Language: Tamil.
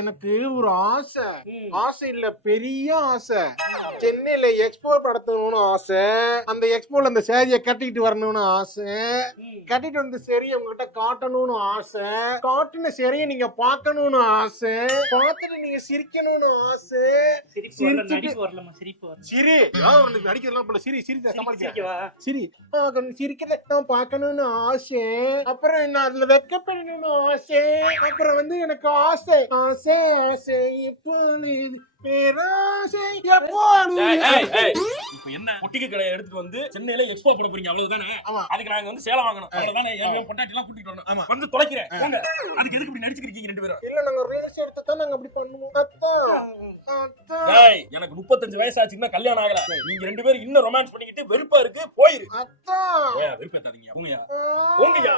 எனக்கு ஒரு ஆசை இல்ல, பெரிய ஆசை. சென்னையில எக்ஸ்போ நடத்தணும்னு ஆசை. அந்த எக்ஸ்போல அந்த சேரிய கட்டிட்டு வரணும்னு ஆசை. கட்டிட்டு வந்து சேரிய உங்ககிட்ட காட்டணும்னு ஆசை. காட்டின சேரிய நீங்க பார்க்கணும்னு ஆசை. பார்த்துட்டு நீங்க சிரிக்கணும்னு ஆசை. சிரி நடிக்கிறதுலாம் போல சிரி சிரிக்கிறத நான் பார்க்கணும்னு ஆசை. அப்புறம் என்ன அதுல வெட்கப்படணும்னு ஆசை. அப்புறம் வந்து எனக்கு ஆசை ஆசை ஆசை இப்பொழுது பேராசை எப்போது. இப்போ என்ன பொட்டிக்கு கடையை எடுத்துட்டு வந்து சென்னையில எக்ஸ்போ போட போறீங்க அவ்வளவுதானே? அதுக்கு நாங்க வந்து சேலம் வாங்கணும் அவ்வளவுதானே? என் பொண்டாட்டி எல்லாம் கூட்டிட்டு வரணும். வந்து தொலைக்கிறேன். அதுக்கு எதுக்கு இப்படி நடிச்சிட்டு இருக்கீங்க ரெண்டு பேரும்? இல்ல நாங்க ரீல்ஸ் எடுத்து தான் நாங்க அப்படி பண்ணுவோம். எனக்கு 35 வயசு ஆச்சுன்னா கல்யாணம் ஆகல. நீங்க ரெண்டு பேரும் இன்னும் ரொமான்ஸ் பண்ணிக்கிட்டு வெறுப்பா இருக்கு. போயிரு. அத்தா வெறுப்பேத்தாதீங்க. போங்கயா.